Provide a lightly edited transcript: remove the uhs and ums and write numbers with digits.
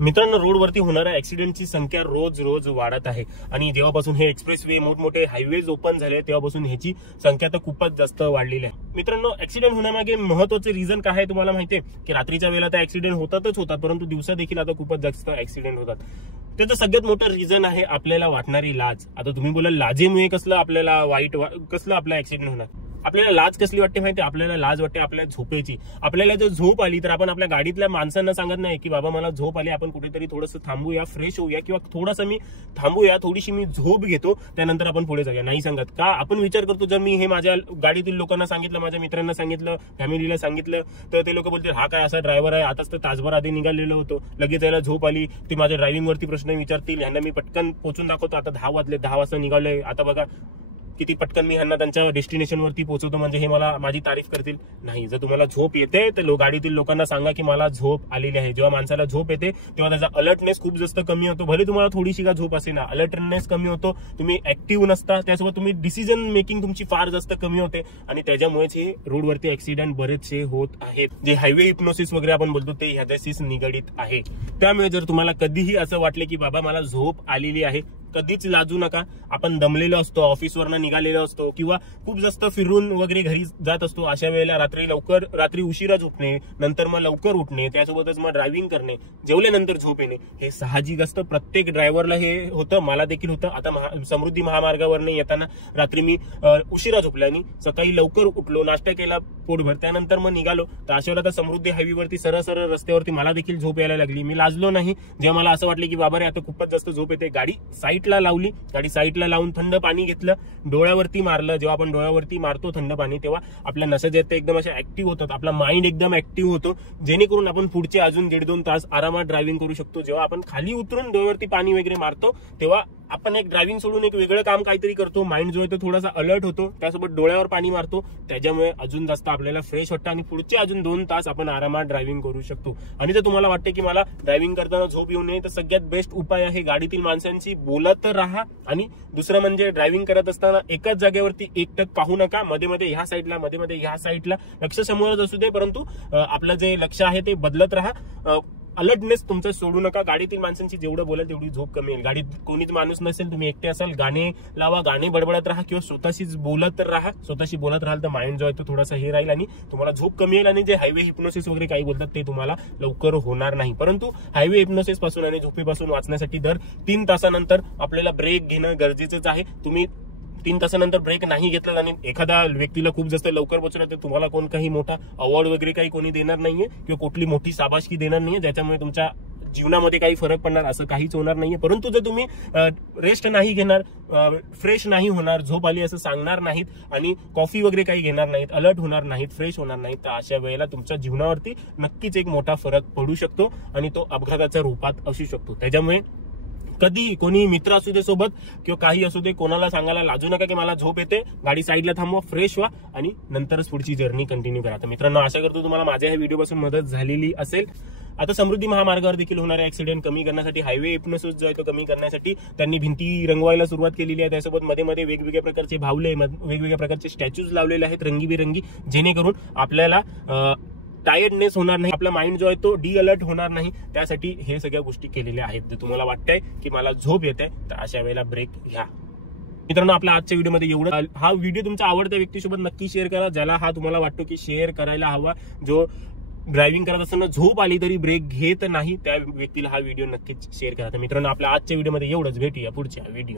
मित्रांनो, रोडवरती होणाऱ्या ऍक्सिडेंटची संख्या रोज रोज वाढत आहे आणि जेव्हापासून हे एक्सप्रेसवे मोठमोठे हायवेज ओपन झाले तेव्हापासून ह्याची संख्या तर खूपच जास्त वाढलेली आहे. मित्रांनो, ऍक्सिडेंट होण्यामागे महत्त्वाचे रिझन काय आहे तुम्हाला माहिती आहे की रात्रीच्या वेळेला तर ऍक्सिडेंट होतातच होतात, परंतु दिवसा देखील आता खूपच जास्त ऍक्सिडेंट होतात. त्याचं सगळ्यात मोठं रिझन आहे आपल्याला वाटणारी लाज. आता तुम्ही बोला लाजेमुळे कसलं आपल्याला कसलं आपला ऍक्सिडेंट होणार. आपल्याला लाज कसली वाटते माहिती? आपल्याला लाज वाटते आपल्या झोपेची. आपल्याला जर झोप आली तर आपण आपल्या गाडीतल्या माणसांना सांगत नाही की बाबा मला झोप आली, आपण कुठेतरी थोडंसं थांबूया, फ्रेश होऊया किंवा थोडंसं मी थांबूया, थोडीशी मी झोप घेतो, त्यानंतर आपण पुढे जाऊया. नाही सांगत का? आपण विचार करतो जर मी हे माझ्या गाडीतील लोकांना सांगितलं, माझ्या मित्रांना सांगितलं, फॅमिलीला सांगितलं तर ते लोक बोलतील हा काय असा ड्रायव्हर आहे, आताच तर तासभर आधी निघालेलो होतो, लगेच याला झोप आली, ते माझ्या ड्रायव्हिंग वरती प्रश्न विचारतील, यांना मी पटकन पोहोचून दाखवतो, आता 10 वाजले, 10 वाजता निघालोय, आता बघा किती पटकन मी यांना त्यांच्या डेस्टिनेशन वरती पोहोचवतो, म्हणजे हे मला माझी तारीफ करतील. नाही, जर तुम्हाला झोप येते तर गाडीतील लोकांना सांगा की मला झोप आलेली आहे. जेव्हा माणसाला झोप येते तेव्हा त्याचा अलर्टनेस खूप जास्त कमी होतो. भले तुम्हाला थोडीशी का झोप असे ना, अलर्टनेस कमी होतो, तुम्ही ऍक्टिव्ह नसता, त्यासोबत तुम्ही डिसिजन मेकिंग तुमची फार जास्त कमी होते आणि त्याच्यामुळेच हे रोडवरती ऍक्सिडेंट बरेचसे होत आहेत. जे हायवे हिप्नोसिस वगैरे आपण बोलतो ते ह्याच्याशी निगडीत आहे. त्यामुळे जर तुम्हाला कधीही असं वाटलं की बाबा मला झोप आलेली आहे, कधीच लाजू नका. आपण दमलेलो असतो, ऑफिसवरनं निघालेलो असतो किंवा खूप जास्त फिरून वगैरे घरी जात असतो, अशा वेळेला रात्री उशिरा झोपणे, नंतर मग लवकर उठणे, त्यासोबतच मग ड्रायव्हिंग करणे, जेवल्यानंतर झोप येणे, हे साहजिक असतं. प्रत्येक ड्रायव्हरला हे होतं, मला देखील होतं. आता समृद्धी महामार्गावरनं येताना रात्री मी उशिरा झोपला आणि सकाळी लवकर उठलो, नाश्ता केला पोटभर, त्यानंतर मग निघालो, तर अशा वेळेला समृद्धी हायवेवरती सरळ सरळ रस्त्यावरती मला देखील झोप यायला लागली. मी लाजलो नाही. जेव्हा मला असं वाटलं की बाबा रे आता खूपच जास्त झोप येते, गाडी साईडला लावून थंड पाणी घेतलं, डोळ्यावरती मारलं. जेव्हा आपण डोळ्यावरती मारतो थंड पाणी तेव्हा आपल्या नसा जे एकदम अशा ऍक्टिव्ह होतात, आपला माइंड एकदम ऍक्टिव्ह होतो, जेणेकरून आपण पुढचे अजून 1.5-2 तास आरामात ड्रायव्हिंग करू शकतो. जेव्हा आपण खाली उतरून डोळ्यावरती पाणी वगैरे मारतो तेव्हा आपण एक ड्रायव्हिंग सोडून एक वेगळं काम काहीतरी करतो, माइंड जो आहे तो थोडासा अलर्ट होतो, त्यासोबत डोळ्यावर पाणी मारतो, त्याच्यामुळे अजून जास्त आपल्याला फ्रेश वाटतं आणि पुढचे अजून 2 तास आपण आरामात ड्रायव्हिंग करू शकतो. आणि जर तुम्हाला वाटते की मला ड्रायव्हिंग करताना झोप येऊ नये तर सगळ्यात बेस्ट उपाय आहे गाडीतील माणसांशी बोलत राहा. आणि दुसरं म्हणजे ड्रायव्हिंग करत असताना एकाच जागेवरती एकटक पाहू नका. मध्ये मध्ये ह्या साईडला, मध्ये मध्ये ह्या साईडला, लक्ष समोरच असू दे, परंतु आपलं जे लक्ष आहे ते बदलत राहा. अलर्टनेस तुमचं सोडू नका. गाडीतील माणसांची जेवढं बोलाल तेवढी झोप कमी येईल. गाडीत कोणीच माणूस नसेल, तुम्ही एकटे असाल, गाणे लावा, गाणे बडबडत राहा किंवा स्वतःशीच बोलत राहा. स्वतःशी बोलत राहाल तर माइंड जो आहे तो थोडासा हे राहील आणि तुम्हाला झोप कमी येईल आणि जे हायवे हिप्नोसिस वगैरे काही बोलतात ते तुम्हाला लवकर होणार नाही. परंतु हायवे हिप्नोसिस पासून आणि झोपेपासून वाचण्यासाठी दर 3 तासानंतर आपल्याला ब्रेक घेणं गरजेचंच आहे. तुम्ही 3 तासानंतर ब्रेक नाही घेतला आणि एखाद्या व्यक्तीला खूप जास्त लवकर पोहोचला तर तुम्हाला कोण काही मोठा अवॉर्ड वगैरे काही कोणी देणार नाहीये किंवा कुठली मोठी शाबासकी देणार नाहीये, ज्याच्यामुळे तुमच्या जीवनामध्ये काही फरक पडणार असं काहीच होणार नाहीये. परंतु जर तुम्ही रेस्ट नाही घेणार, फ्रेश नाही होणार, झोप आली असं सांगणार नाहीत आणि कॉफी वगैरे काही घेणार नाहीत, अलर्ट होणार नाहीत, फ्रेश होणार नाहीत, तर अशा वेळेला तुमच्या जीवनावरती नक्कीच एक मोठा फरक पडू शकतो आणि तो अपघाताच्या रूपात असू शकतो. त्याच्यामुळे कधी कोणी मित्र असू दे सोबत किंवा काही असू दे, कोणाला सांगायला लाजू नका की मला झोप येते, गाडी साईडला थांबवा, फ्रेश व्हा आणि नंतरच पुढची जर्नी कंटिन्यू करा. तर मित्रांनो, आशा करतो तुम्हाला माझ्या ह्या व्हिडिओपासून मदत झालेली असेल. आता समृद्धी महामार्गावर देखील होणारे ऍक्सिडेंट कमी करण्यासाठी, हायवे हिप्नोसिस जो आहे तो कमी करण्यासाठी त्यांनी भिंती रंगवायला सुरुवात केलेली आहे. त्यासोबत मध्ये मध्ये वेगवेगळ्या प्रकारचे भावले, वेगवेगळ्या प्रकारचे स्टॅच्यूज लावलेले आहेत रंगीबिरंगी, जेणेकरून आपल्याला टायर्डनेस होणार नाही, आपला माइंड जो आहे तो डी अलर्ट होणार नाही. त्यासाठी हे सगळ्या गोष्टी केलेल्या आहेत. जर तुम्हाला वाटतंय की मला झोप येते तर अशा वेळेला ब्रेक घ्या. मित्रांनो, आपल्या आजच्या व्हिडिओमध्ये एवढं. हा व्हिडिओ तुमच्या आवडत्या व्यक्तीसोबत नक्की शेअर करा, ज्याला हा तुम्हाला वाटतो की शेअर करायला हवा, जो ड्रायव्हिंग करत असताना झोप आली तरी ब्रेक घेत नाही, त्या व्यक्तीला हा व्हिडिओ नक्कीच शेअर करा. तर मित्रांनो, आपल्या आजच्या व्हिडिओमध्ये एवढंच. भेटूया पुढच्या व्हिडिओ.